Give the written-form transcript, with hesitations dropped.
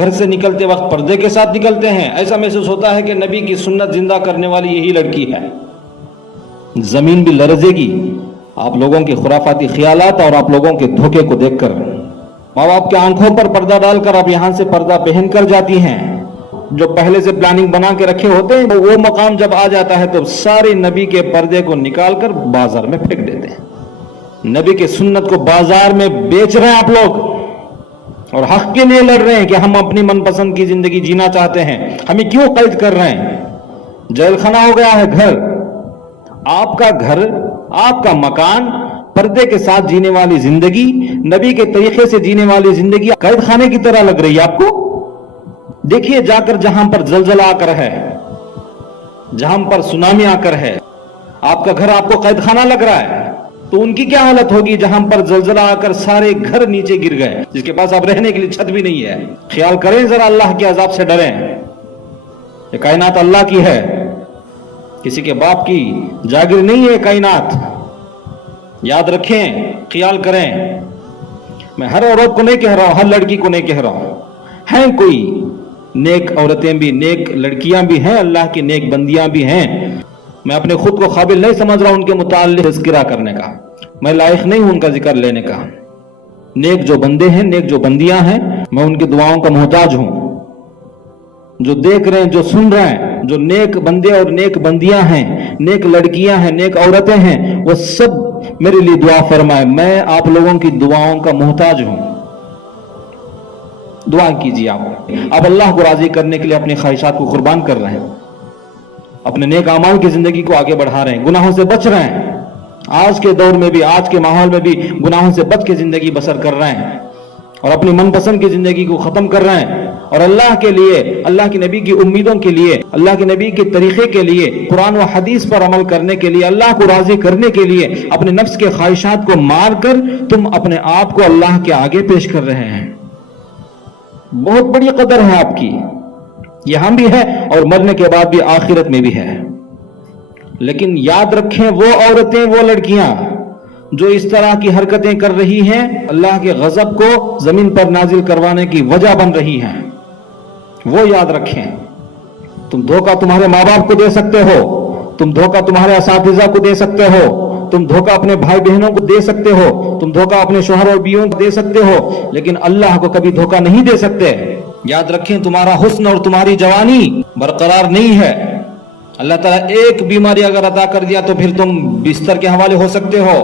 گھر سے نکلتے وقت پردے کے ساتھ نکلتے ہیں، ایسا محسوس ہوتا ہے کہ نبی کی سنت زندہ کرنے والی یہی لڑکی ہے۔ زمین بھی لرزے گی آپ لوگوں کے خرافاتی خیالات اور آپ لوگوں کے دھوکے کو دیکھ کر۔ ماں باپ کے آنکھوں پر پردہ ڈال کر آپ یہاں سے پردہ پہن کر جاتی ہیں، جو پہلے سے پلاننگ بنا کے رکھے ہوتے ہیں، وہ مقام جب آ جاتا ہے تو سارے نبی کے پردے کو نکال کر بازار میں پھینک دیتے ہیں۔ نبی کے سنت کو بازار میں بیچ رہے ہیں آپ لوگ، اور حق کے لیے لڑ رہے ہیں کہ ہم اپنی من پسند کی زندگی جینا چاہتے ہیں، ہمیں کیوں قید کر رہے ہیں؟ جیل خانہ ہو گیا ہے گھر، آپ کا گھر، آپ کا مکان، پردے کے ساتھ جینے والی زندگی، نبی کے طریقے سے جینے والی زندگی قید خانے کی طرح لگ رہی ہے آپ کو؟ دیکھیے جا کر جہاں پر زلزلہ آ کر ہے، جہاں پر سونامی آ کر ہے، آپ کا گھر آپ کو قید خانہ لگ رہا ہے، تو ان کی کیا حالت ہوگی جہاں پر زلزلہ آ کر سارے گھر نیچے گر گئے، جس کے پاس اب رہنے کے لیے چھت بھی نہیں ہے۔ خیال کریں ذرا، اللہ کے عذاب سے ڈریں۔ یہ کائنات اللہ کی ہے، کسی کے باپ کی جاگیر نہیں ہے کائنات، یاد رکھیں، خیال کریں۔ میں ہر عورت کو نہیں کہہ رہا ہوں، ہر لڑکی کو نہیں کہہ رہا ہوں، ہیں کوئی نیک عورتیں بھی، نیک لڑکیاں بھی ہیں، اللہ کی نیک بندیاں بھی ہیں۔ میں اپنے خود کو قابل نہیں سمجھ رہا ہوں ان کے متعلق تذکرہ کرنے کا، میں لائق نہیں ہوں ان کا ذکر لینے کا۔ نیک جو بندے ہیں، نیک جو بندیاں ہیں، میں ان کی دعاؤں کا محتاج ہوں۔ جو دیکھ رہے ہیں، جو سن رہے ہیں، جو نیک بندے اور نیک بندیاں ہیں، نیک لڑکیاں ہیں، نیک عورتیں ہیں، وہ سب میرے لیے دعا فرمائے، میں آپ لوگوں کی دعاؤں کا محتاج ہوں۔ دعا کیجیے آپ اللہ کو راضی کرنے کے لیے اپنی خواہشات کو قربان کر رہے ہیں، اپنے نیک اعمال کی زندگی کو آگے بڑھا رہے ہیں، گناہوں سے بچ رہے ہیں، آج کے دور میں بھی، آج کے ماحول میں بھی گناہوں سے بچ کے زندگی بسر کر رہے ہیں، اور اپنی من پسند کی زندگی کو ختم کر رہے ہیں، اور اللہ کے لیے، اللہ کے نبی کی امیدوں کے لیے، اللہ کے نبی کے طریقے کے لیے، قرآن و حدیث پر عمل کرنے کے لیے، اللہ کو راضی کرنے کے لیے اپنے نفس کے خواہشات کو مار کر تم اپنے آپ کو اللہ کے آگے پیش کر رہے ہیں۔ بہت بڑی قدر ہے آپ کی، یہاں بھی ہے اور مرنے کے بعد بھی آخرت میں بھی ہے۔ لیکن یاد رکھیں، وہ عورتیں، وہ لڑکیاں جو اس طرح کی حرکتیں کر رہی ہیں، اللہ کے غضب کو زمین پر نازل کروانے کی وجہ بن رہی ہیں، وہ یاد رکھیں۔ تم دھوکہ تمہارے ماں باپ کو دے سکتے ہو، تم دھوکہ تمہارے اساتذہ کو دے سکتے ہو، تم دھوکہ اپنے بھائی بہنوں کو دے سکتے ہو، تم دھوکہ اپنے شوہر اور بیویوں کو دے سکتے ہو، لیکن اللہ کو کبھی دھوکہ نہیں دے سکتے۔ یاد رکھیں، تمہارا حسن اور تمہاری جوانی برقرار نہیں ہے۔ اللہ تعالیٰ ایک بیماری اگر عطا کر دیا تو پھر تم بستر کے حوالے ہو سکتے ہو،